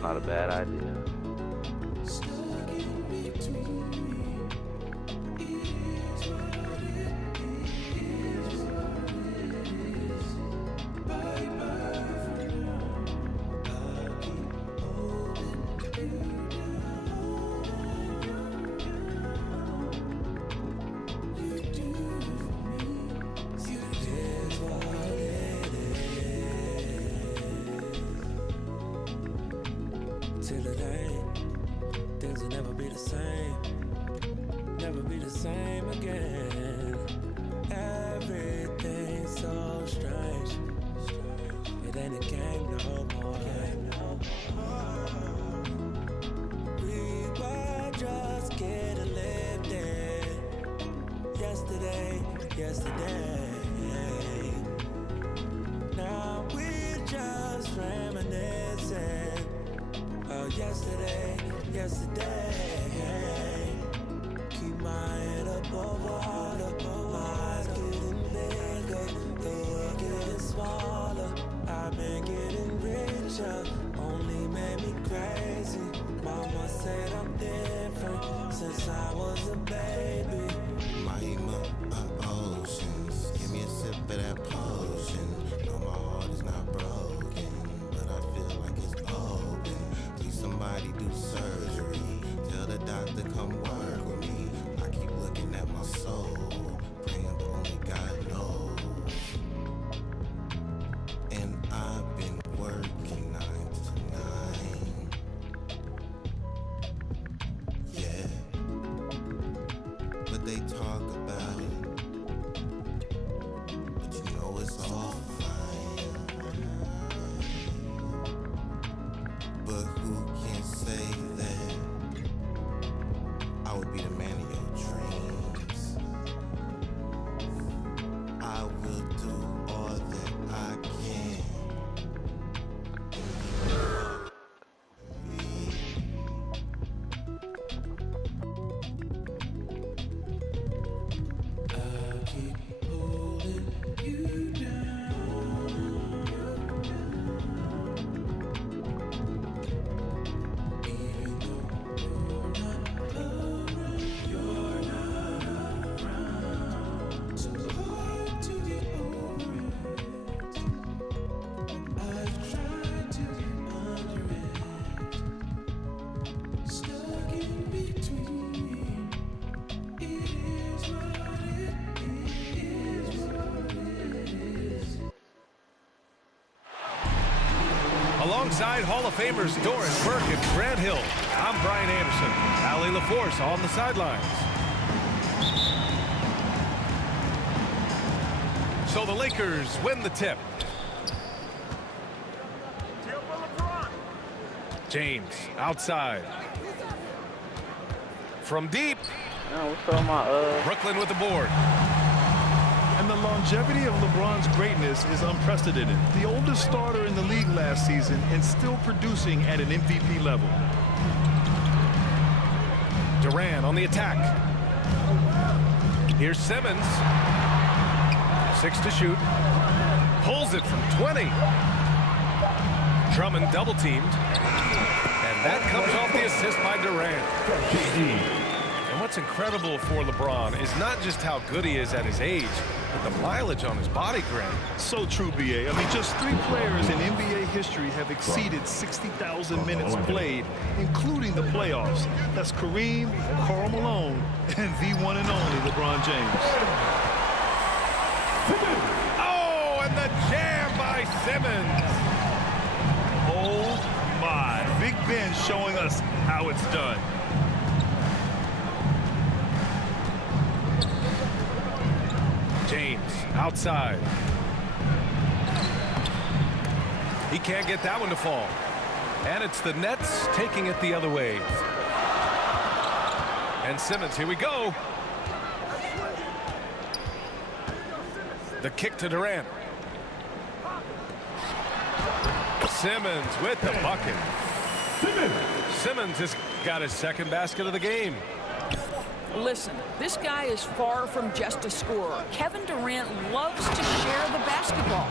not a bad idea. Till it ain't, things will never be the same, never be the same again. Everything's so strange, it ain't a game no more. We were just getting lifted yesterday. Now we just reminiscing. Oh, yesterday. Keep my head above water. My eyes getting bigger, the world getting smaller. I've been getting richer, only made me crazy. Mama said I'm different since I was a baby. Mahima of oceans, give me a sip of that potion. No, my heart is not broken, but I feel like it's open. Please somebody do surgery, tell the doctor come work with me. I keep looking at my soul, praying but only God knows. And I've been working 9 to 9. Yeah, but they talk about it, but you know it's all fine. But who can say that I would be the man of your dreams? I will do all that I can. I keep holding you down, even though you're not around. So hard to get over it. I've tried to get under it, stuck in between. It is what it is. Alongside Hall of Famers Doris Burke and Grant Hill, I'm Brian Anderson. Allie LaForce on the sidelines. So the Lakers win the tip. James outside. From deep, What's up, my Brooklyn with the board. And the longevity of LeBron's greatness is unprecedented. The oldest starter in the league last season and still producing at an MVP level. Durant on the attack. Here's Simmons. 6 to shoot. Pulls it from 20. Drummond double teamed. And that comes off the assist by Durant. And what's incredible for LeBron is not just how good he is at his age, but the mileage on his body, Grant. So true, BA. I mean, just 3 players in NBA history have exceeded 60,000 minutes played, including the playoffs. That's Kareem, Karl Malone, and the one and only LeBron James. Oh, and the jam by Simmons. Oh, my. Big Ben showing us how it's done. James outside. He can't get that one to fall. And it's the Nets taking it the other way. And Simmons, here we go. The kick to Durant. Simmons with the bucket. Simmons has got his second basket of the game. Listen, this guy is far from just a scorer. Kevin Durant loves to share the basketball.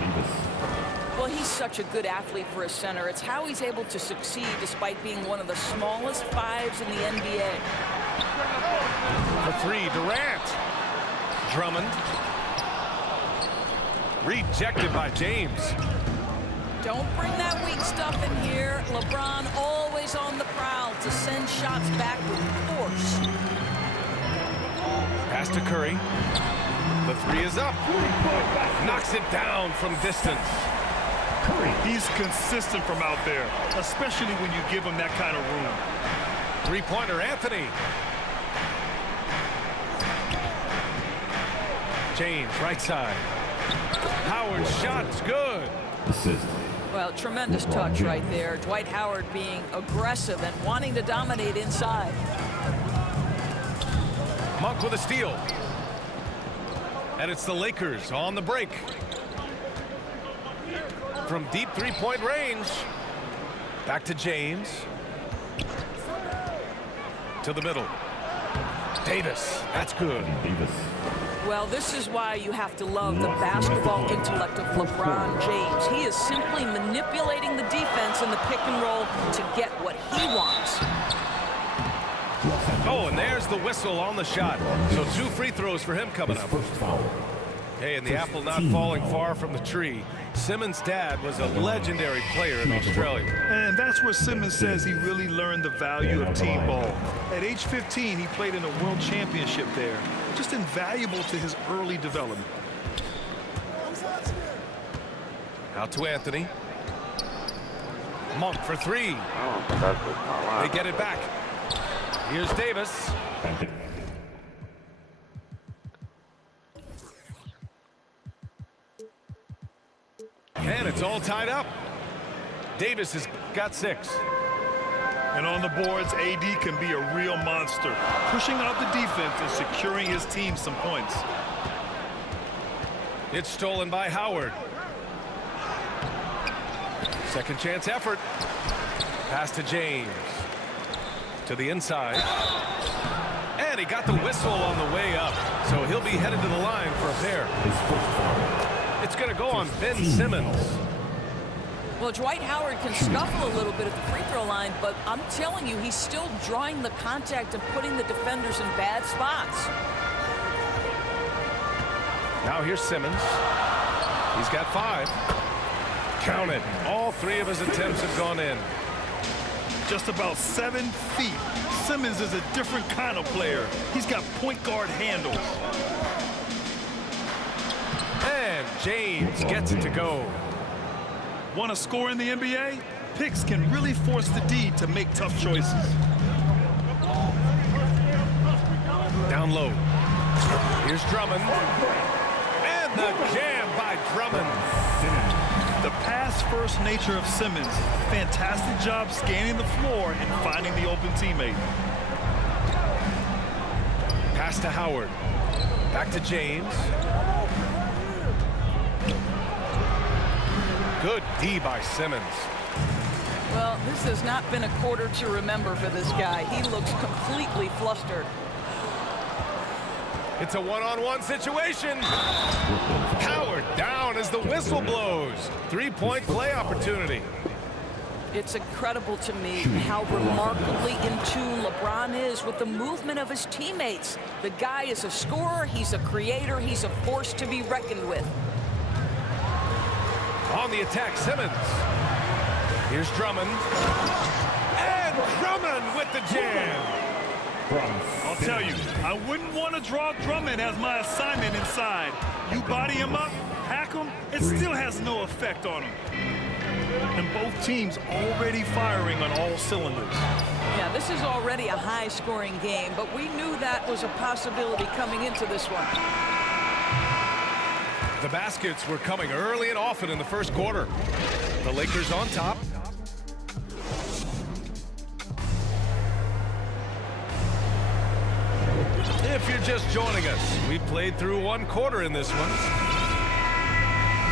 Well, he's such a good athlete for a center. It's how he's able to succeed despite being one of the smallest fives in the NBA. For three, Durant. Drummond. Rejected by James. Don't bring that weak stuff in here. LeBron always on the prowl to send shots back with force. Pass to Curry. The three is up. Knocks it down from distance. He's consistent from out there, especially when you give him that kind of room. Three-pointer, Anthony. James, right side. Howard's shot's good. Well, tremendous touch right there. Dwight Howard being aggressive and wanting to dominate inside. Monk with a steal. And it's the Lakers on the break. From deep three-point range. Back to James. To the middle. Davis. That's good. Well, this is why you have to love the basketball intellect of LeBron James. He is simply manipulating the defense in the pick and roll to get what he wants. Oh, and there's the whistle on the shot. So 2 free throws for him coming up. Hey, and the apple not falling far from the tree. Simmons' dad was a legendary player in Australia. And that's where Simmons says he really learned the value of team ball. At age 15, he played in a world championship there. Just invaluable to his early development. Out to Anthony. Monk for three. They get it back. Here's Davis. And it's all tied up. Davis has got 6. And on the boards, AD can be a real monster, pushing out the defense and securing his team some points. It's stolen by Howard. Second chance effort. Pass to James. To the inside. And he got the whistle on the way up. So he'll be headed to the line for a pair. It's going to go on Ben Simmons. Well, Dwight Howard can scuffle a little bit at the free throw line, but I'm telling you, he's still drawing the contact and putting the defenders in bad spots. Now here's Simmons. He's got 5. Count it. All 3 of his attempts have gone in. Just about 7 feet. Simmons is a different kind of player. He's got point guard handles. And James gets it to go. Want to score in the NBA? Picks can really force the D to make tough choices. Down low. Here's Drummond. And the jam by Drummond. The pass-first nature of Simmons. Fantastic job scanning the floor and finding the open teammate. Pass to Howard. Back to James. Good D by Simmons. Well, this has not been a quarter to remember for this guy. He looks completely flustered. It's a one-on-one situation. Howard down as the whistle blows. 3-point play opportunity. It's incredible to me how remarkably in tune LeBron is with the movement of his teammates. The guy is a scorer, he's a creator, he's a force to be reckoned with. On the attack, Simmons. Here's Drummond. And Drummond with the jam. I'll tell you, I wouldn't want to draw Drummond as my assignment inside. You body him up, hack him, it still has no effect on him. And both teams already firing on all cylinders. Yeah, this is already a high-scoring game, but we knew that was a possibility coming into this one. The baskets were coming early and often in the first quarter. The Lakers on top. If you're just joining us, we played through 1 quarter in this one.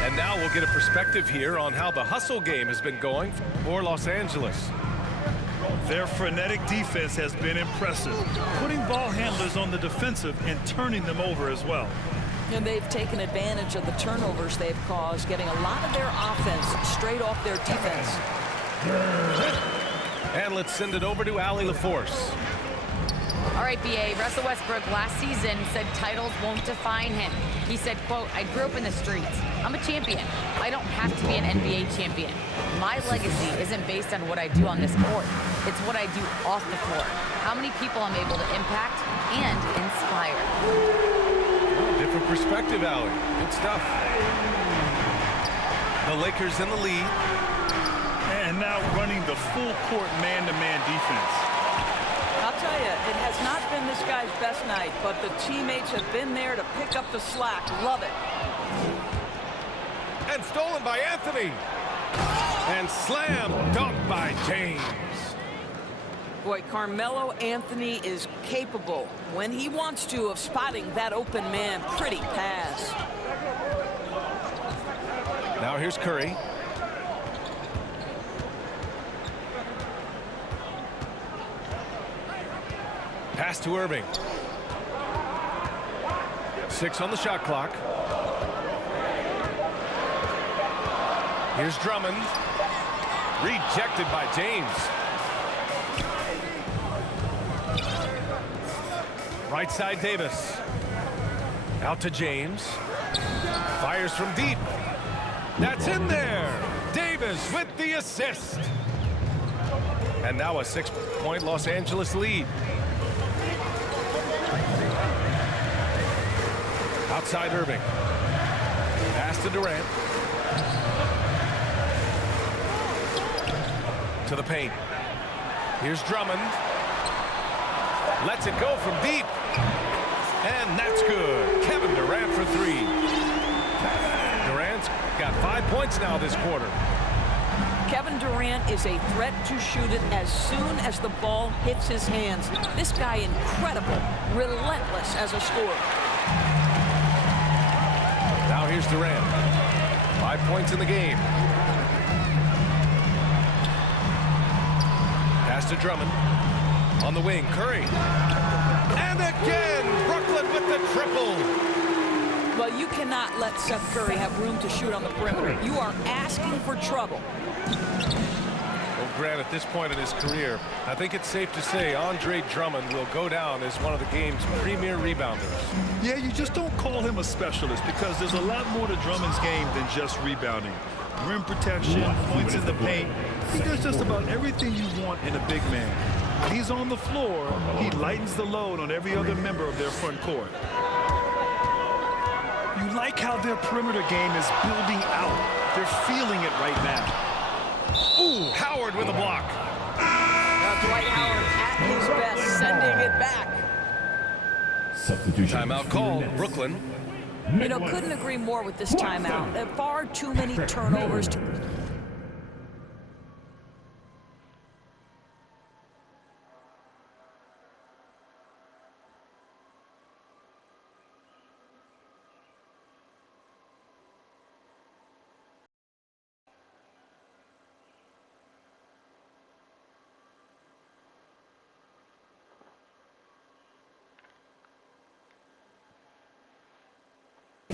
And now we'll get a perspective here on how the hustle game has been going for Los Angeles. Their frenetic defense has been impressive, putting ball handlers on the defensive and turning them over as well. And they've taken advantage of the turnovers they've caused, getting a lot of their offense straight off their defense. And let's send it over to Allie LaForce. All right, BA, Russell Westbrook last season said titles won't define him. He said, quote, I grew up in the streets. I'm a champion. I don't have to be an NBA champion. My legacy isn't based on what I do on this court. It's what I do off the floor. How many people I'm able to impact and inspire. Different perspective, Allie. Good stuff. The Lakers in the lead. And now running the full court man-to-man defense. I'll tell you, it has not been this guy's best night, but the teammates have been there to pick up the slack. Love it. And stolen by Anthony. And slam dunk by James. Boy, Carmelo Anthony is capable, when he wants to, of spotting that open man. Pretty pass. Now here's Curry. Pass to Irving. 6 on the shot clock. Here's Drummond. Rejected by James. Right side Davis. Out to James. Fires from deep. That's in there. Davis with the assist. And now a 6-point Los Angeles lead. Outside Irving. Pass to Durant. To the paint. Here's Drummond. Lets it go from deep. And that's good. Kevin Durant for 3. Durant's got 5 points now this quarter. Kevin Durant is a threat to shoot it as soon as the ball hits his hands. This guy incredible, relentless as a scorer. Now here's Durant. 5 points in the game. Pass to Drummond. On the wing, Curry. And again, Brooklyn with the triple. Well, you cannot let Seth Curry have room to shoot on the perimeter. You are asking for trouble. Well, Grant, at this point in his career, I think it's safe to say Andre Drummond will go down as one of the game's premier rebounders. Yeah, you just don't call him a specialist because there's a lot more to Drummond's game than just rebounding. Rim protection, points in the paint. He does just about everything you want in a big man. When he's on the floor, he lightens the load on every other member of their front court. You like how their perimeter game is building out. They're feeling it right now. Ooh, Howard with a block. Now Dwight Howard at his best, sending it back. Substitution. Timeout called, Brooklyn. You know, couldn't agree more with this timeout. There are far too many turnovers.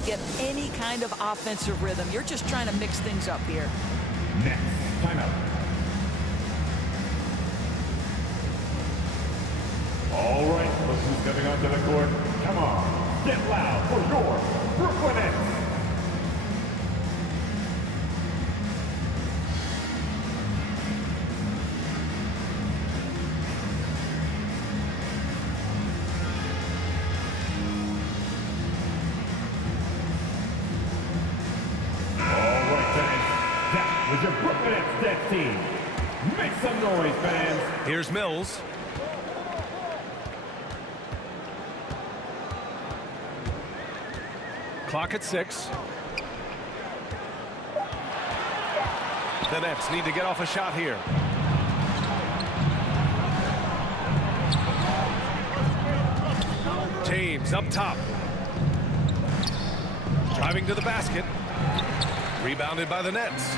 Get any kind of offensive rhythm. You're just trying to mix things up here. Next, timeout. All right, look who's stepping onto the court. Come on, get loud for your Brooklyn Nets. Your Brooklyn Nets team. Make some noise, fans. Here's Mills. Clock at 6. The Nets need to get off a shot here. James up top. Driving to the basket. Rebounded by the Nets.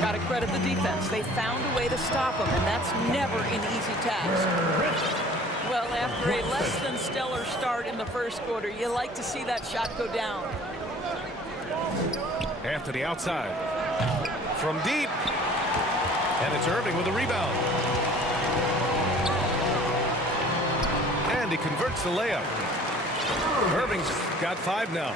Got to credit the defense. They found a way to stop him, and that's never an easy task. Well, after a less than stellar start in the first quarter, you like to see that shot go down. Anthony outside. From deep. And it's Irving with a rebound. And he converts the layup. Irving's got 5 now.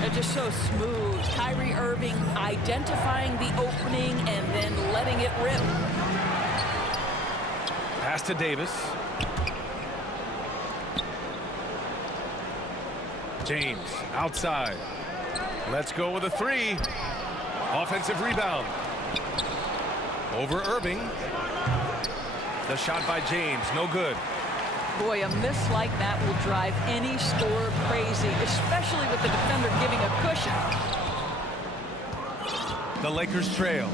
They're just so smooth. Kyrie Irving identifying the opening and then letting it rip. Pass to Davis. James outside. Let's go with a 3. Offensive rebound. Over Irving. The shot by James, no good. Boy, a miss like that will drive any scorer crazy, especially with the defender giving a cushion. The Lakers trail.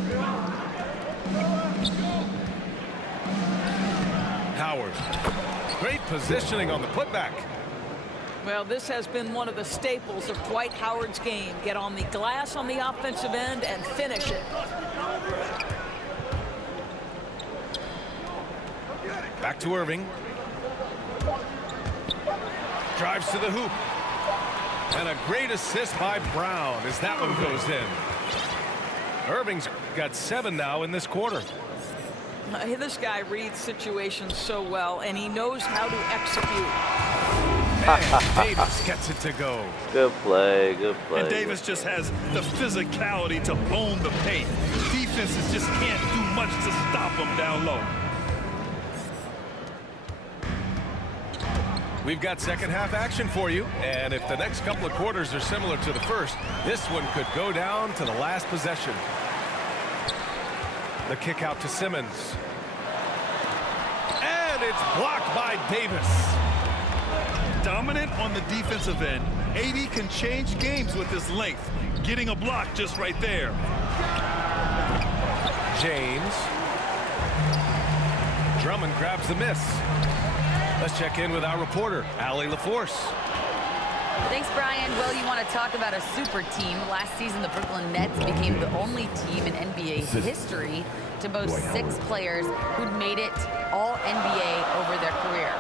Howard. Great positioning on the putback. Well, this has been one of the staples of Dwight Howard's game. Get on the glass on the offensive end and finish it. Back to Irving. Drives to the hoop. And a great assist by Brown as that one goes in. Irving's got 7 now in this quarter. This guy reads situations so well, and he knows how to execute. And Davis gets it to go. Good play, good play. And Davis just has the physicality to own the paint. Defenses just can't do much to stop him down low. We've got second half action for you, and if the next couple of quarters are similar to the first, this one could go down to the last possession. The kick out to Simmons. And it's blocked by Davis. Dominant on the defensive end. AD can change games with his length. Getting a block just right there. James. Drummond grabs the miss. Let's check in with our reporter, Allie LaForce. Thanks, Brian. Well, you want to talk about a super team. Last season, the Brooklyn Nets became the only team in NBA history to boast 6 players who'd made it all NBA over their career.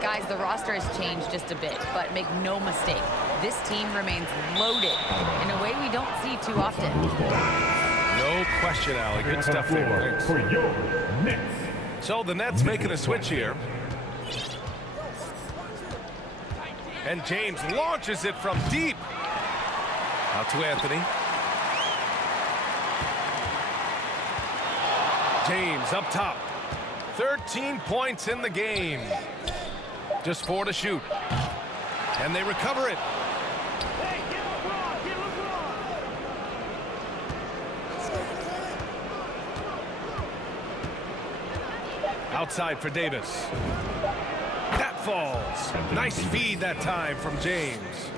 Guys, the roster has changed just a bit, but make no mistake, this team remains loaded in a way we don't see too often. No question, Allie. Good stuff there. Thanks. For your Nets. So the Nets making a switch here. And James launches it from deep. Out to Anthony. James up top. 13 points in the game. Just 4 to shoot. And they recover it. Outside for Davis. That falls. Nice feed that time from James.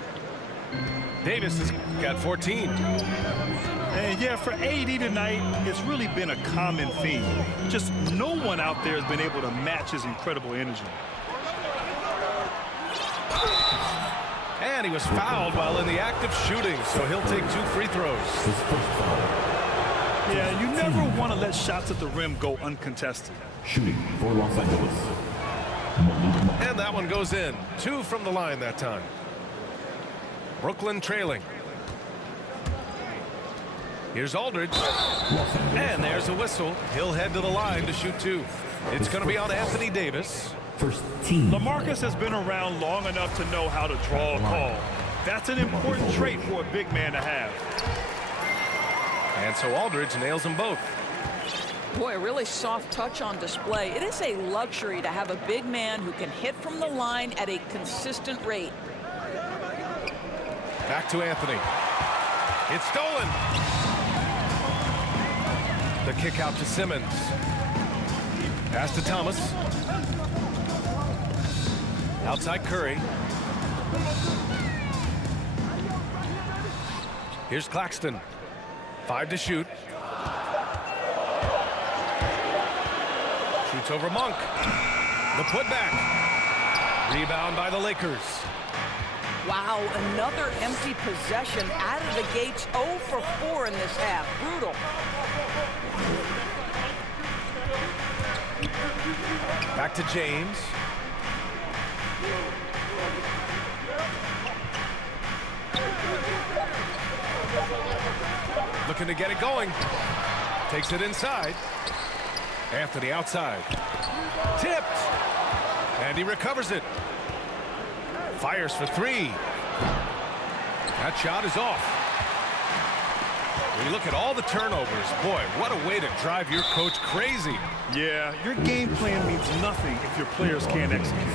Davis has got 14. And yeah, for AD tonight, it's really been a common theme. Just no one out there has been able to match his incredible energy. And he was fouled while in the act of shooting, so he'll take 2 free throws. Yeah, you never want to let shots at the rim go uncontested. Shooting for Los Angeles. And that one goes in. 2 from the line that time. Brooklyn trailing. Here's Aldridge. And there's a whistle. He'll head to the line to shoot 2. It's going to be on Anthony Davis. First team. LaMarcus has been around long enough to know how to draw a call. That's an important trait for a big man to have. And so Aldridge nails them both. Boy, a really soft touch on display. It is a luxury to have a big man who can hit from the line at a consistent rate. Back to Anthony. It's stolen. The kick out to Simmons. Pass to Thomas. Outside Curry. Here's Claxton. 5 to shoot. Shoots over Monk. The putback. Rebound by the Lakers. Wow, another empty possession out of the gates. 0 for 4 in this half. Brutal. Back to James. Looking to get it going. Takes it inside. Anthony outside. Tipped. And he recovers it. Fires for three. That shot is off. When you look at all the turnovers, boy, what a way to drive your coach crazy. Yeah, your game plan means nothing if your players can't execute.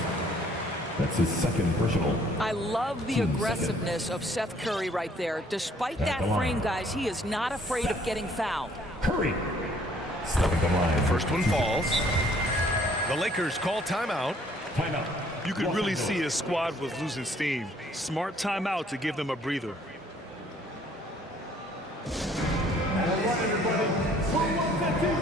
That's his second personal. I love the aggressiveness of Seth Curry right there. Despite that frame, guys, he is not afraid of getting fouled. Curry. Stepping the line. First one falls. The Lakers call timeout. Timeout. You could really see his squad was losing steam. Smart timeout to give them a breather. All right, everybody. Who wants that team?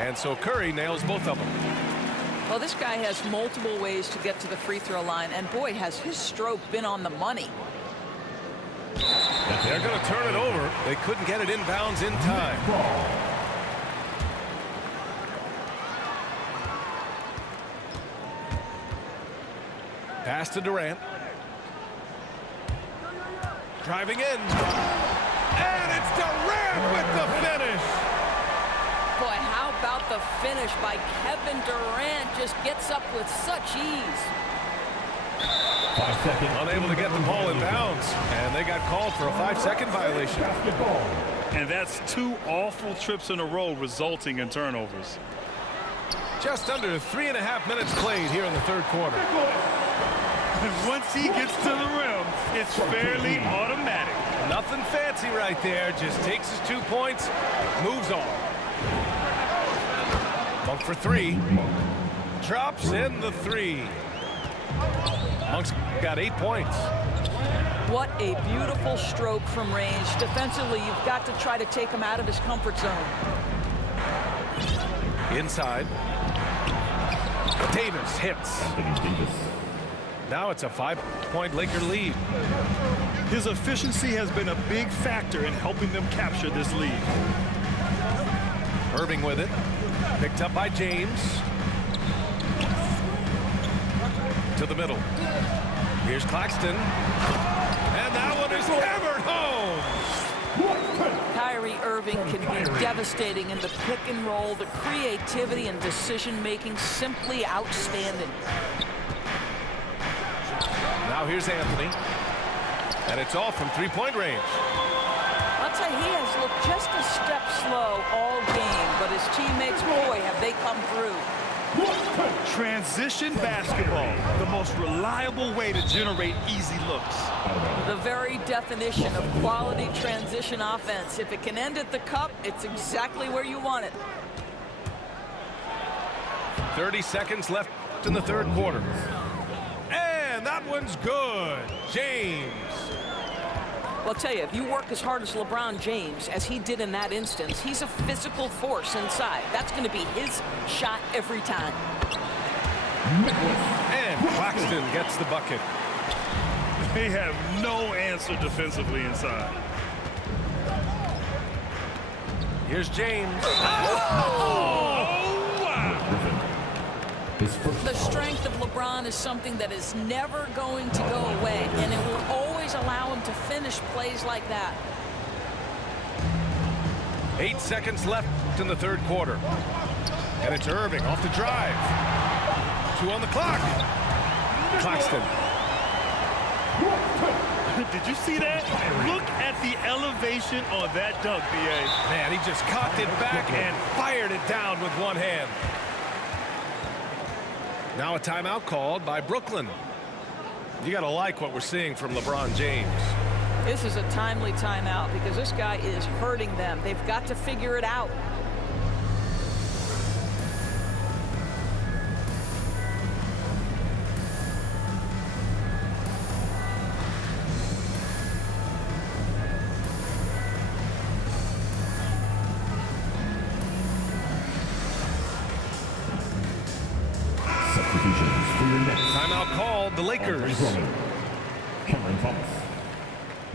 And so Curry nails both of them. Well, this guy has multiple ways to get to the free throw line, and boy, has his stroke been on the money. They're going to turn it over. They couldn't get it inbounds in time. Pass to Durant. Driving in. And it's Durant with the finish. Boy, how about the finish by Kevin Durant? Just gets up with such ease. 5 seconds. Unable to get the ball in bounds. And they got called for a 5-second violation. Basketball. And that's 2 awful trips in a row resulting in turnovers. Just under 3.5 minutes played here in the third quarter. And once he gets to the rim, it's fairly automatic. Nothing fancy right there. Just takes his 2 points, moves on. Monk for three. Drops in the three. Monk's got 8 points. What a beautiful stroke from range. Defensively, you've got to try to take him out of his comfort zone. Inside. Davis hits. Anthony Davis. Now it's a 5-point Laker lead. His efficiency has been a big factor in helping them capture this lead. Irving with it. Picked up by James. To the middle. Here's Claxton. And that one is hammered home. Kyrie Irving can be devastating in the pick and roll. The creativity and decision-making simply outstanding. Now here's Anthony. And it's off from 3-point range. I'll tell you, he has looked just a step slow all game, but his teammates, boy, have they come through. Transition basketball, the most reliable way to generate easy looks. The very definition of quality transition offense. If it can end at the cup, it's exactly where you want it. 30 seconds left in the third quarter. And that one's good. James. Well, I'll tell you, if you work as hard as LeBron James, as he did in that instance, he's a physical force inside. That's going to be his shot every time. And Claxton gets the bucket. They have no answer defensively inside. Here's James. The strength of LeBron is something that is never going to go away, and it will always allow him to finish plays like that. 8 seconds left in the third quarter. And it's Irving off the drive. 2 on the clock. Claxton. Did you see that? Look at the elevation on that dunk, B.A. Man, he just cocked it back and fired it down with one hand. Now a timeout called by Brooklyn. You got to like what we're seeing from LeBron James. This is a timely timeout because this guy is hurting them. They've got to figure it out. Timeout called the Lakers. Cameron Thomas.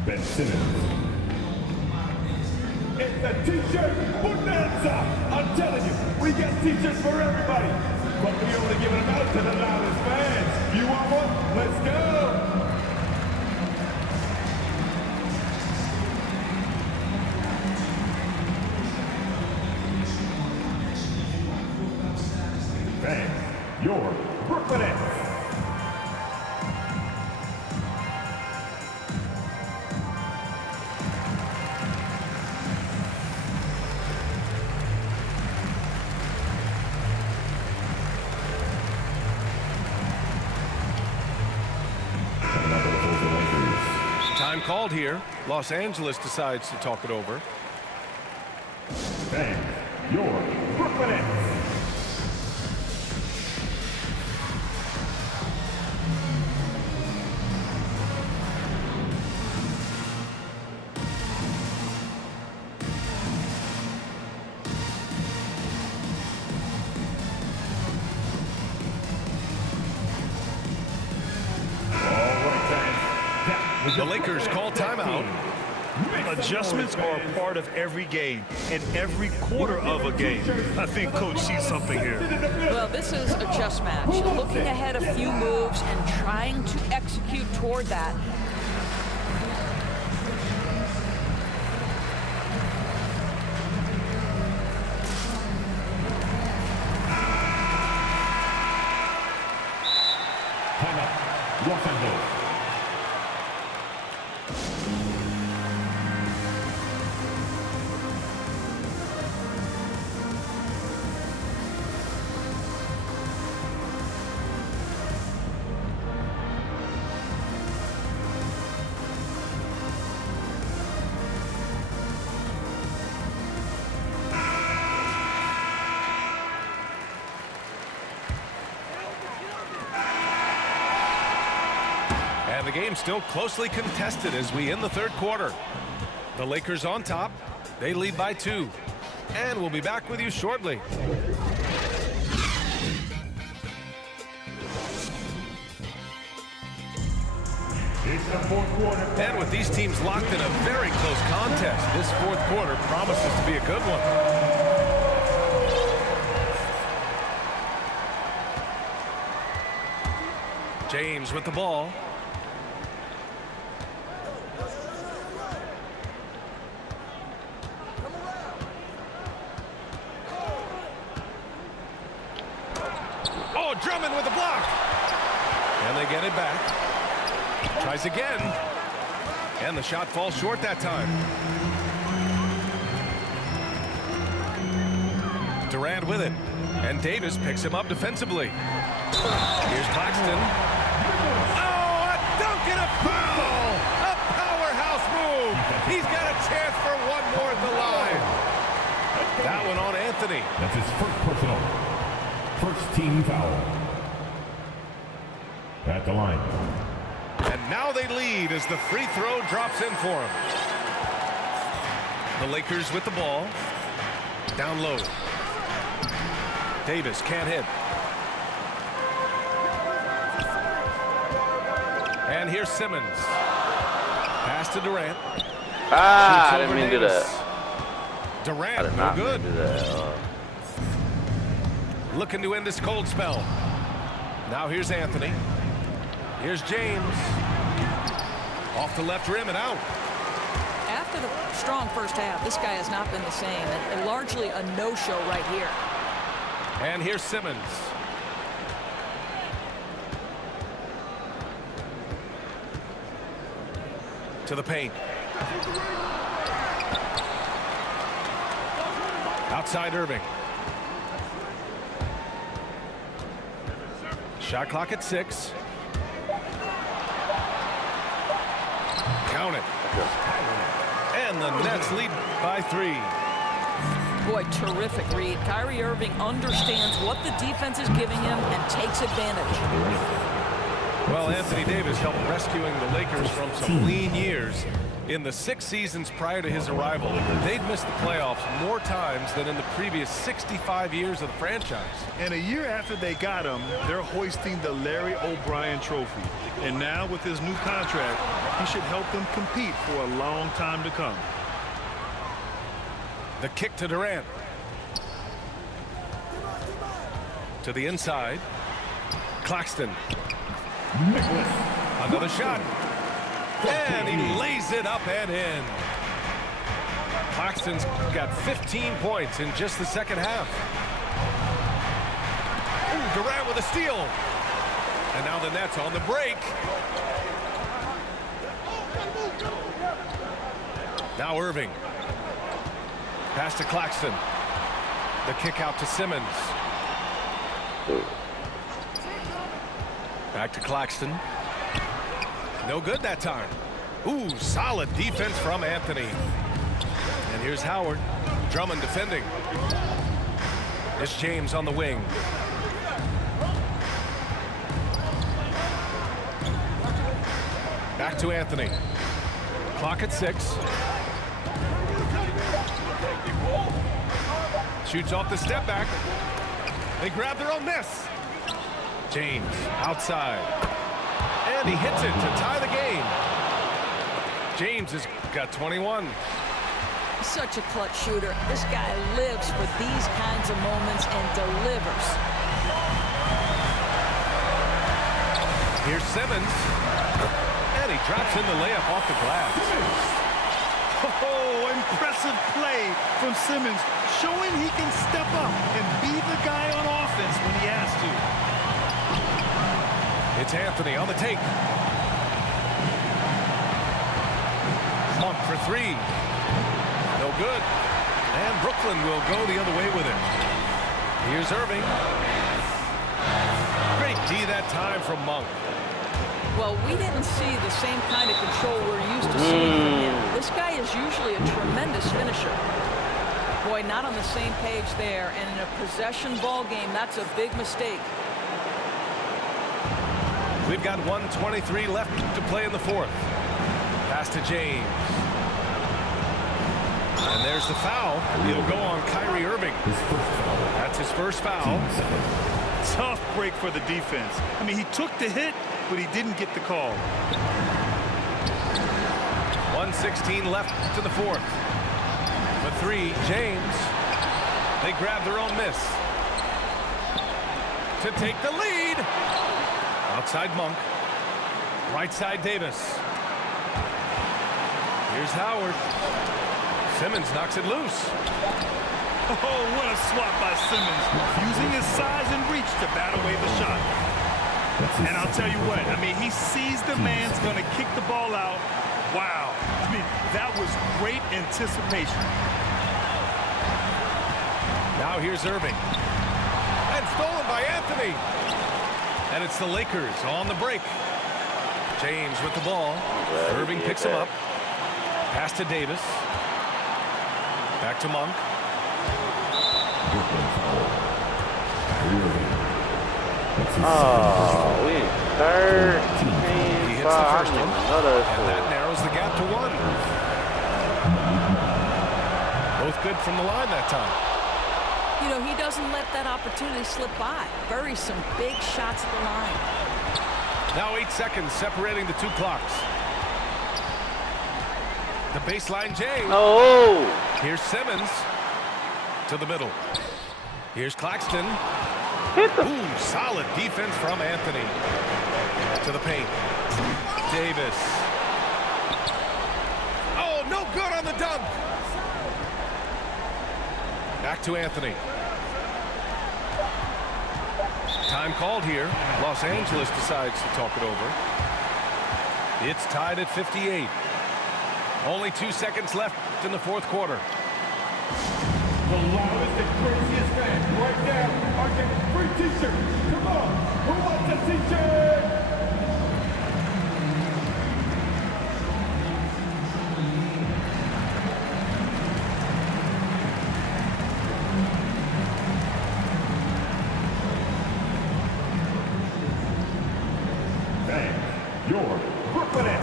Ben Simmons. It's a t-shirt bonanza. I'm telling you, we got t-shirts for everybody. But we only giving them out to the loudest fans. You want one? Let's go. Fans, your Brooklyn Nets. Time called here. Los Angeles decides to talk it over. Fans, your Brooklyn Nets. The Lakers call timeout. Adjustments are a part of every game and every quarter of a game. I think Coach sees something here. Well, this is a chess match. Looking ahead a few moves and trying to execute toward that. Timeout. Los Angeles. And the game's still closely contested as we end the third quarter. The Lakers on top. They lead by 2. And we'll be back with you shortly. It's the fourth quarter. And with these teams locked in a very close contest, this fourth quarter promises to be a good one. James with the ball. Oh, Drummond with the block. And they get it back. Tries again. And the shot falls short that time. Durant with it. And Davis picks him up defensively. Here's Claxton. Oh, a dunk and a foul! A powerhouse move! He's got a chance for one more at the line. That one on Anthony. That's his first personal. First team foul. At the line. And now they lead as the free throw drops in for him. The Lakers with the ball. Down low. Davis can't hit. And here's Simmons. Pass to Durant. I didn't mean to do that. Durant, I did no not good. mean to do that. Looking to end this cold spell. Now here's Anthony. Here's James. Off the left rim and out. After the strong first half, this guy has not been the same. And largely a no-show right here. And here's Simmons. To the paint. Outside Irving. Shot clock at 6. Count it. And the Nets lead by 3. Boy, terrific read. Kyrie Irving understands what the defense is giving him and takes advantage. Well, Anthony Davis helped rescuing the Lakers from some lean years. In the 6 seasons prior to his arrival, they'd missed the playoffs more times than in the previous 65 years of the franchise. And a year after they got him, they're hoisting the Larry O'Brien Trophy. And now with his new contract, he should help them compete for a long time to come. The kick to Durant. To the inside. Claxton. Another shot. And he lays it up and in. Claxton's got 15 points in just the second half. Ooh, Durant with a steal. And now the Nets on the break. Now Irving. Pass to Claxton. The kick out to Simmons. Back to Claxton. No good that time. Ooh, solid defense from Anthony. And here's Howard. Drummond defending. It's James on the wing. Back to Anthony. Clock at 6. Shoots off the step back. They grab their own miss. James outside. And he hits it to tie the game. James has got 21. Such a clutch shooter. This guy lives for these kinds of moments and delivers. Here's Simmons. And he drops in the layup off the glass. Oh, impressive play from Simmons, showing he can step up and be the guy on offense when he has to. It's Anthony on the take. Monk for 3. No good. And Brooklyn will go the other way with it. Here's Irving. Great D that time from Monk. Well, we didn't see the same kind of control we're used to seeing from him. This guy is usually a tremendous finisher. Boy, not on the same page there. And in a possession ball game, that's a big mistake. We've got 1:23 left to play in the 4th. Pass to James. And there's the foul. It'll go on Kyrie Irving. That's his first foul. Tough break for the defense. I mean, he took the hit, but he didn't get the call. 1:16 left to the 4th. For 3, James. They grab their own miss. To take the lead. Outside Monk. Right side Davis. Here's Howard. Simmons knocks it loose. Oh, what a swat by Simmons, using his size and reach to bat away the shot. And I'll tell you what, I mean, he sees the man's going to kick the ball out. Wow. I mean, that was great anticipation. Now here's Irving. And stolen by Anthony. And it's the Lakers on the break. James with the ball. Irving picks him up. Pass to Davis. Back to Monk. Oh, we third. He hits the first one. And that narrows the gap to 1. Both good from the line that time. You know, he doesn't let that opportunity slip by. Buries some big shots at the line. Now 8 seconds separating the 2 clocks. The baseline James. Oh! Here's Simmons to the middle. Here's Claxton. Ooh, solid defense from Anthony. To the paint. Davis. Oh, no good on the dunk. Back to Anthony. Time called here. Los Angeles decides to talk it over. It's tied at 58. Only 2 seconds left in the fourth quarter. The loudest and craziest fans right now are getting free t-shirts. Come on, who wants a t-shirt? Fans, your Brooklyn.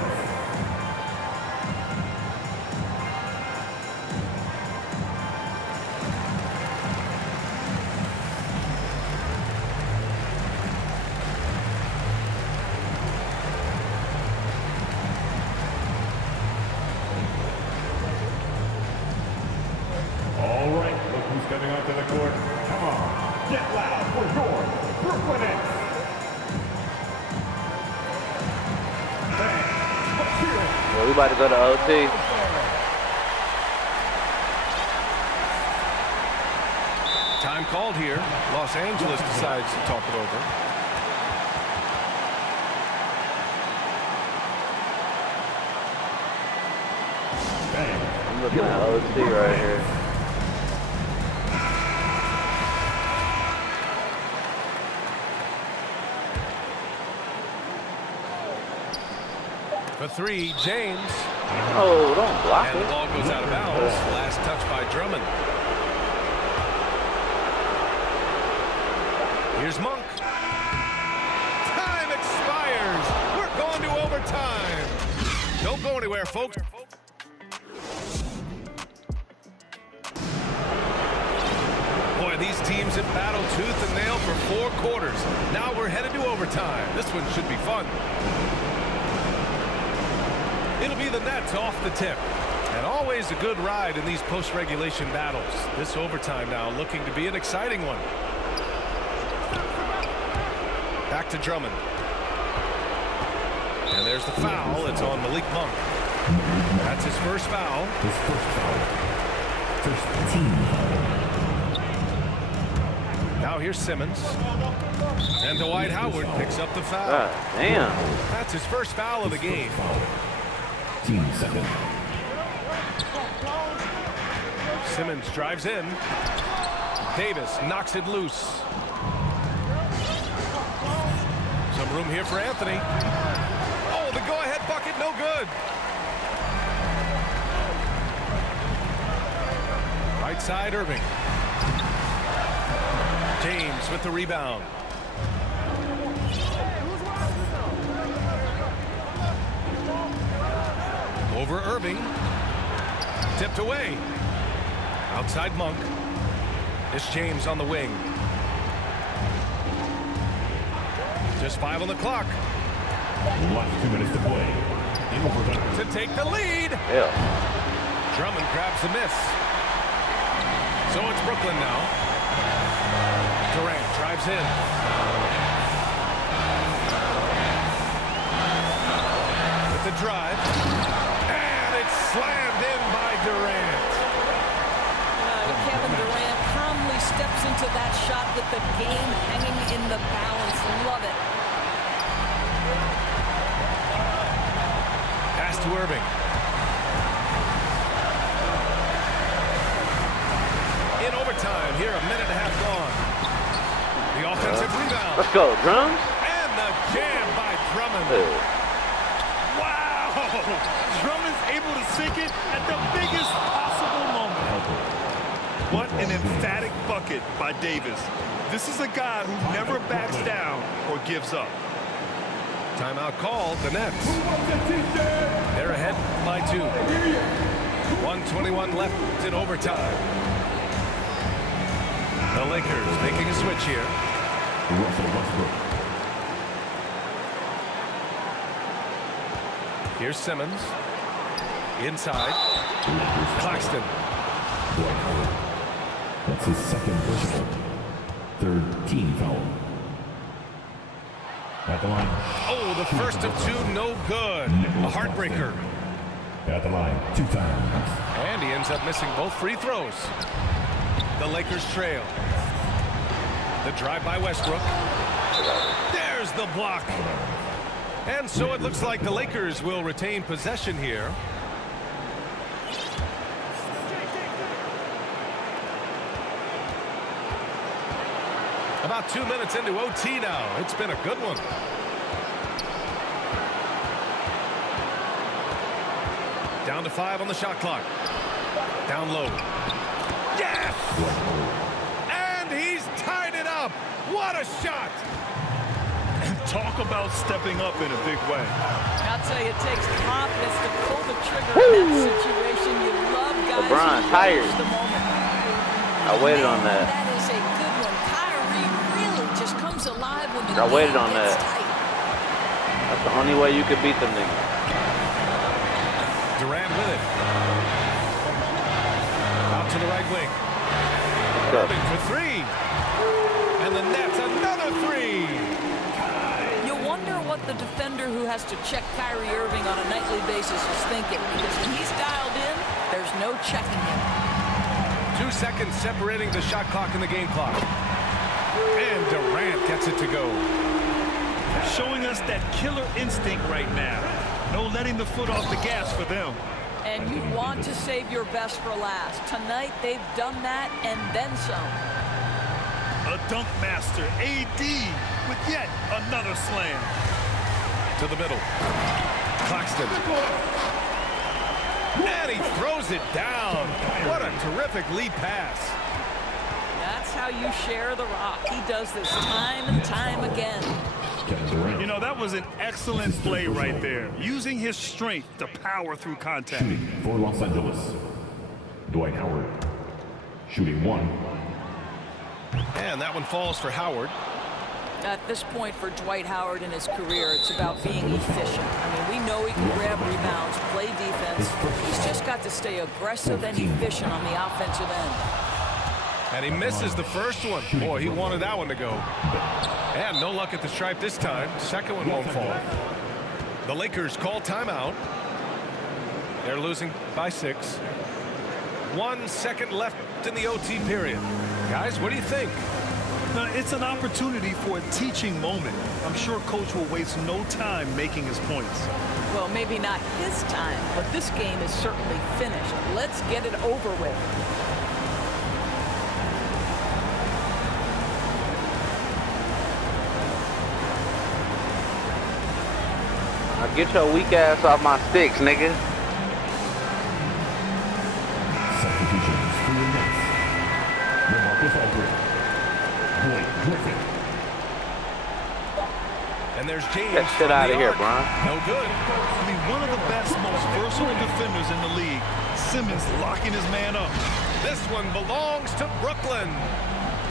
All right, look who's coming onto the court. Come on, get loud for your Brooklyn Nets. Fans, let's hear it. Well, we about to go to OT. Time called here. Los Angeles decides to talk it over. I'm looking at OT right here. For three, James. Oh, don't block And the it. ball goes out of bounds. Last touch by Drummond. Here's Monk. Time expires. We're going to overtime. Don't go anywhere, folks. Boy, these teams have battled tooth and nail for 4 quarters. Now we're headed to overtime. This one should be fun. It'll be the Nets off the tip. And always a good ride in these post-regulation battles. This overtime now looking to be an exciting one. Back to Drummond. And there's the foul. It's on Malik Monk. That's his first foul. His first foul. First team foul. Now here's Simmons. And Dwight Howard picks up the foul. God damn. That's his first foul of the game. Team second. Simmons drives in. Davis knocks it loose. Some room here for Anthony. Oh, the go-ahead bucket, no good. Right side, Irving. James with the rebound. Over Irving. Tipped away. Outside Monk. It's James on the wing. Just 5 on the clock. Last 2 minutes to play. In overtime. To take the lead. Yeah. Drummond grabs the miss. So it's Brooklyn now. Durant drives in. With the drive. And it's slammed in by Durant. Kevin Durant calmly steps into that shot with the game hanging in the balance. Love it. Pass to Irving. In overtime, here a minute and a half gone. The offensive rebound. Let's go, Drums. And the jam by Drummond. Wow! Drummond's able to sink it at the biggest possible moment. What an emphatic bucket by Davis. This is a guy who never backs down or gives up. Timeout called. The Nets. They're ahead by 2. 1:21 left in overtime. The Lakers making a switch here. Here's Simmons. Inside. Claxton. That's his second personal. Third team foul. At the line. Oh, the first of 2, no good. A heartbreaker. At the line, 2 times. And he ends up missing both free throws. The Lakers trail. The drive by Westbrook. There's the block. And so it looks like the Lakers will retain possession here. About 2 minutes into OT now. It's been a good one. Down to 5 on the shot clock. Down low. Yes! And he's tied it up. What a shot! Talk about stepping up in a big way. I'll tell you, it takes confidence to pull the trigger in that situation. You love guys LeBron, who tired. relish the moment. I waited on that. That is a good one. Kyrie really just comes alive when the I waited game on gets that. tight. That's the only way you could beat them niggas. Durant with it. Out to the right wing. What's up? Irving for 3. And the Nets another 3. You wonder what the defender who has to check Kyrie Irving on a nightly basis is thinking, because when he's dialed in, there's no checking him. 2 seconds separating the shot clock and the game clock. And Durant gets it to go. Showing us that killer instinct right now. No letting the foot off the gas for them. And you want to save your best for last. Tonight, they've done that and then some. A dunk master, AD, with yet another slam. To the middle. Claxton. And he throws it down. What a terrific lead pass. That's how you share the rock. He does this time and time again. You know, that was an excellent play right there. Using his strength to power through contact. Shooting for Los Angeles, Dwight Howard. Shooting 1. And that one falls for Howard. At this point for Dwight Howard in his career, it's about being efficient. I mean, we know he can grab rebounds, play defense. He's just got to stay aggressive and efficient on the offensive end. And he misses the first one. Boy, he wanted that one to go. And no luck at the stripe this time. Second one won't fall. The Lakers call timeout. They're losing by 6. 1 second left in the OT period. Guys, what do you think? It's an opportunity for a teaching moment. I'm sure Coach will waste no time making his points. Well, maybe not his time, but this game is certainly finished. Let's get it over with. Now get your weak ass off my sticks, nigga. Substitutions for the Nets. LaMarcus Aldridge. Blake Griffin. And there's James. Get that shit out of here, Bron. No good. I mean, one of the best, most versatile defenders in the league. Simmons locking his man up. This one belongs to Brooklyn.